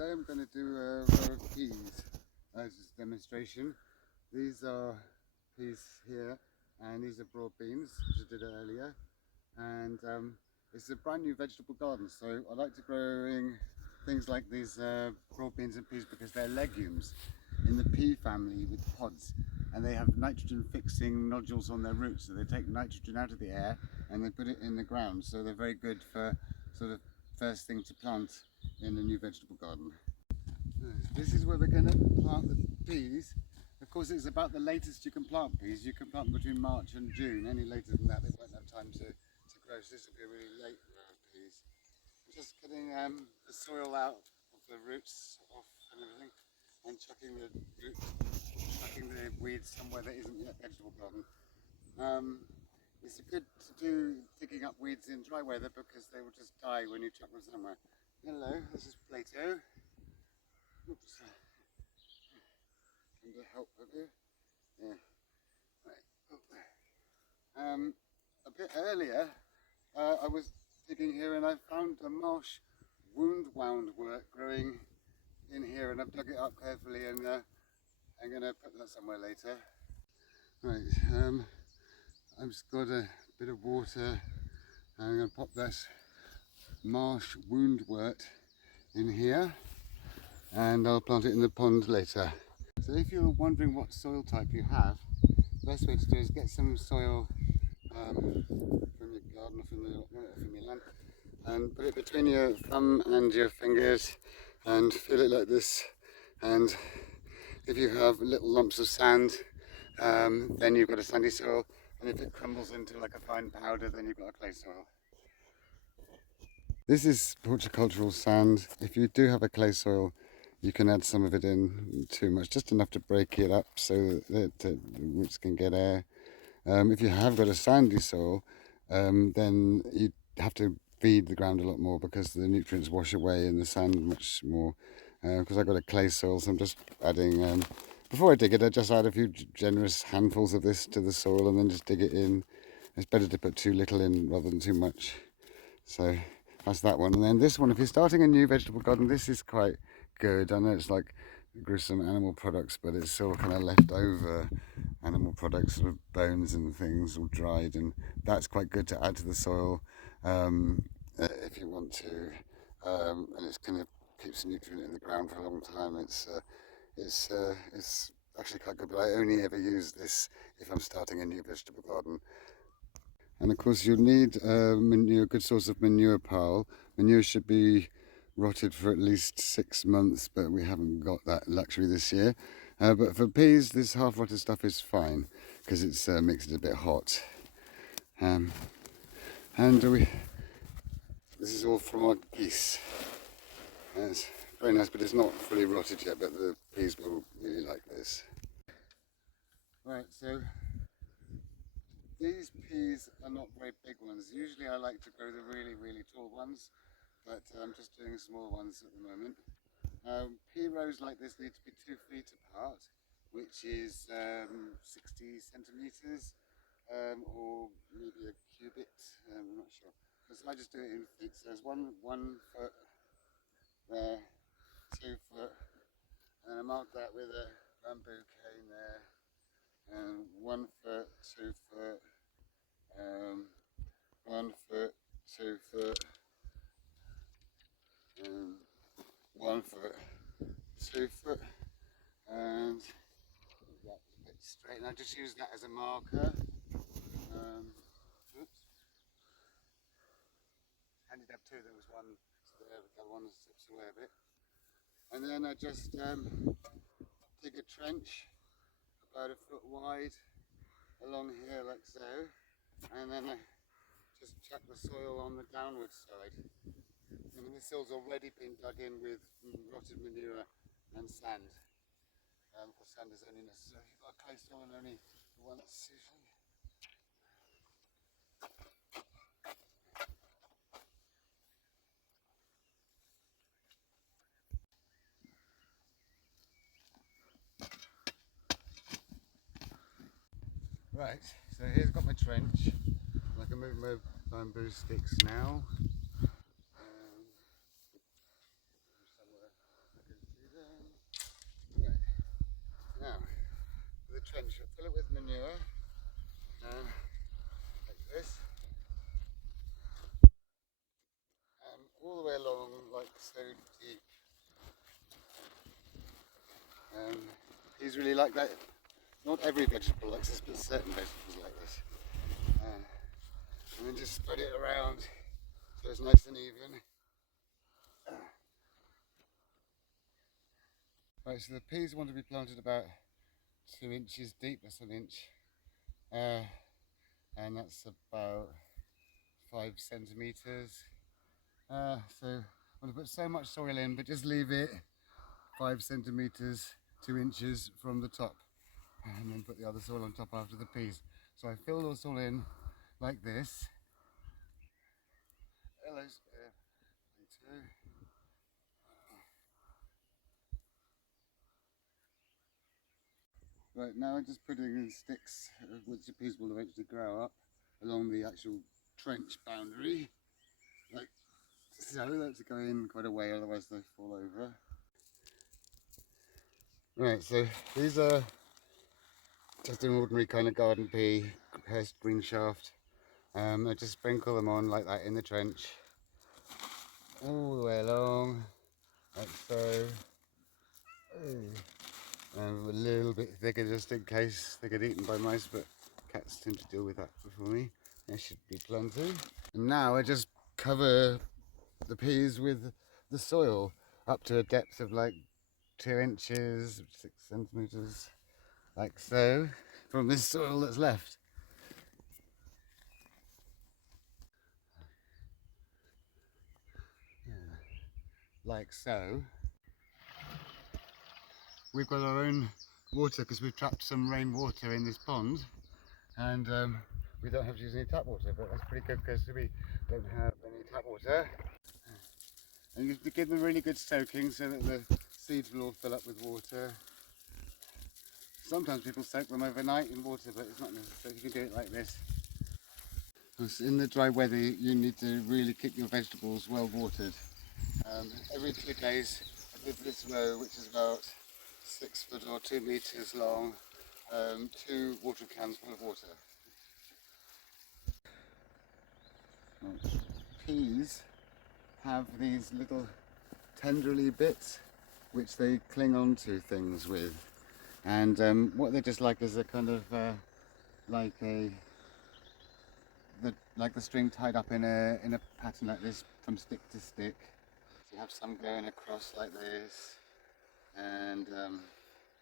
today I'm going to do a row of peas as a demonstration. These are peas here, and these are broad beans, which I did earlier. And it's a brand new vegetable garden, so I like to growing things like these broad beans and peas because they're legumes in the pea family with pods, and they have nitrogen fixing nodules on their roots, so they take nitrogen out of the air and they put it in the ground, so they're very good for sort of first thing to plant in a new vegetable garden. This is where we're going to plant the peas. Of course, it's about the latest you can plant peas. You can plant them between March and June. Any later than that, they won't have time to grow. So this will be a really late row of peas. Just getting the soil out of the roots off and everything, and chucking the weeds somewhere that isn't yet vegetable garden. It's good to do digging up weeds in dry weather because they will just die when you chuck them somewhere. Hello, this is Plato. Oops. Can you help with you? Yeah. Right. A bit earlier, I was digging here and I found a marsh woundwort growing in here, and I've dug it up carefully, and I'm going to put that somewhere later. Right. I've just got a bit of water. I'm going to pop this marsh woundwort in here, and I'll plant it in the pond later. So if you're wondering what soil type you have, the best way to do is get some soil from your garden or from your land, and put it between your thumb and your fingers and feel it like this. And if you have little lumps of sand, then you've got a sandy soil, and if it crumbles into like a fine powder, then you've got a clay soil. This is horticultural sand. If you do have a clay soil, you can add some of it in, too much, just enough to break it up so that the roots can get air. If you have got a sandy soil, then you have to feed the ground a lot more because the nutrients wash away in the sand much more. Because I've got a clay soil, so I'm just adding, before I dig it, I just add a few generous handfuls of this to the soil and then just dig it in. It's better to put too little in rather than too much. So that's that one. And then this one, if you're starting a new vegetable garden, this is quite good. I know it's like gruesome animal products, but it's still kind of leftover animal products, sort of bones and things all dried, and that's quite good to add to the soil if you want to, and it's kind of keeps nutrient in the ground for a long time. It's actually quite good, but I only ever use this if I'm starting a new vegetable garden. And of course you'll need manure, a good source of manure pile. Manure should be rotted for at least 6 months, but we haven't got that luxury this year. But for peas, this half rotted stuff is fine because it makes it a bit hot. This is all from our geese. It's very nice, but it's not fully rotted yet, but the peas will really like this. Right, so these peas are not very big ones. Usually I like to grow the really, really tall ones, but I'm just doing small ones at the moment. Pea rows like this need to be 2 feet apart, which is 60 centimetres or maybe a cubit, I'm not sure. So I just do it in feet. So there's 1 foot there, 2 foot, and I mark that with a bamboo cane there, and 1 foot, 2 foot, 1 foot, 2 foot, 1 foot, 2 foot, and that's a bit straight. And I just use that as a marker. Oops. Handy to have two. There was one there, but the other one slips away a bit. And then I just dig a trench about 1 foot wide along here like so, and then I just chuck the soil on the downward side. And the soil's already been dug in with rotted manure and sand. Because sand is only necessary. You've got clay soil and only once usually. Right, so here's got my trench. I can move my bamboo sticks now. all the way along, like so deep. Peas really like that. Not every vegetable likes this, but certain vegetables like this. And then just spread it around so it's nice and even. Right, so the peas want to be planted about 2 inches deep, that's an inch. And that's about 5 centimeters. So I'm going to put so much soil in, but just leave it 5 centimeters, 2 inches from the top, and then put the other soil on top after the peas. So I fill the soil in like this. Hello, right, now I'm just putting in sticks, which the peas will eventually grow up along the actual trench boundary, like so. That's going in quite a way, otherwise they fall over. Right, so these are just an ordinary kind of garden pea, Hurst green shaft. I just sprinkle them on like that in the trench, all the way along, like so. A little bit thicker just in case they get eaten by mice, but cats tend to deal with that before me. There should be plenty. And now I just cover the peas with the soil up to a depth of like 2 inches, 6 centimeters, like so, from this soil that's left. Like so. We've got our own water because we've trapped some rainwater in this pond, and we don't have to use any tap water, but that's pretty good because we don't have any tap water. And you have to give them really good soaking so that the seeds will all fill up with water. Sometimes people soak them overnight in water, but it's not necessary. You can do it like this. In the dry weather, you need to really keep your vegetables well watered. Every 2 days, I give this row, which is about 6 foot or 2 meters long, 2 watering cans full of water. Peas have these little tendrily bits which they cling on to things with, and what they just like is a kind of like the string tied up in a pattern like this from stick to stick. So you have some going across like this, and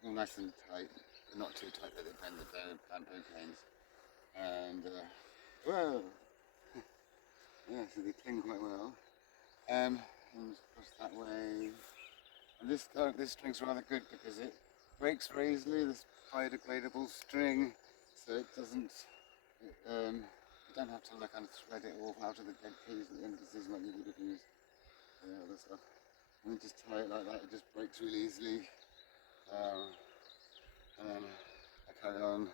all nice and tight, but not too tight that they bend the bamboo canes. And whoa, yeah, so they cling quite well. And across that way. And this string's rather good because it breaks very easily. This biodegradable string, so it doesn't. You don't have to like kind of thread it all out of the dead peas at the end of the season like you would have used the other stuff. And then just tie it like that. It just breaks really easily. And then I carry on.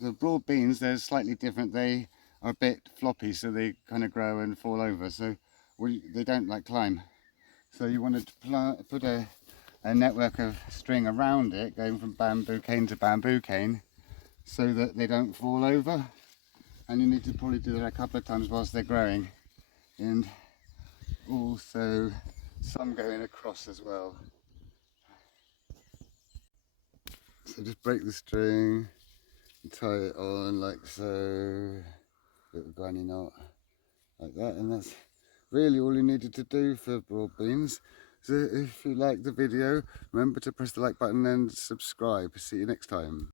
The broad beans, they're slightly different. They are a bit floppy, so they kind of grow and fall over. So they don't like climb. So you want to put a network of string around it, going from bamboo cane to bamboo cane, so that they don't fall over. And you need to probably do that a couple of times whilst they're growing. And also some going across as well. So just break the string, tie it on like so, little granny knot, like that, and that's really all you needed to do for broad beans. So if you liked the video, remember to press the like button and subscribe. See you next time.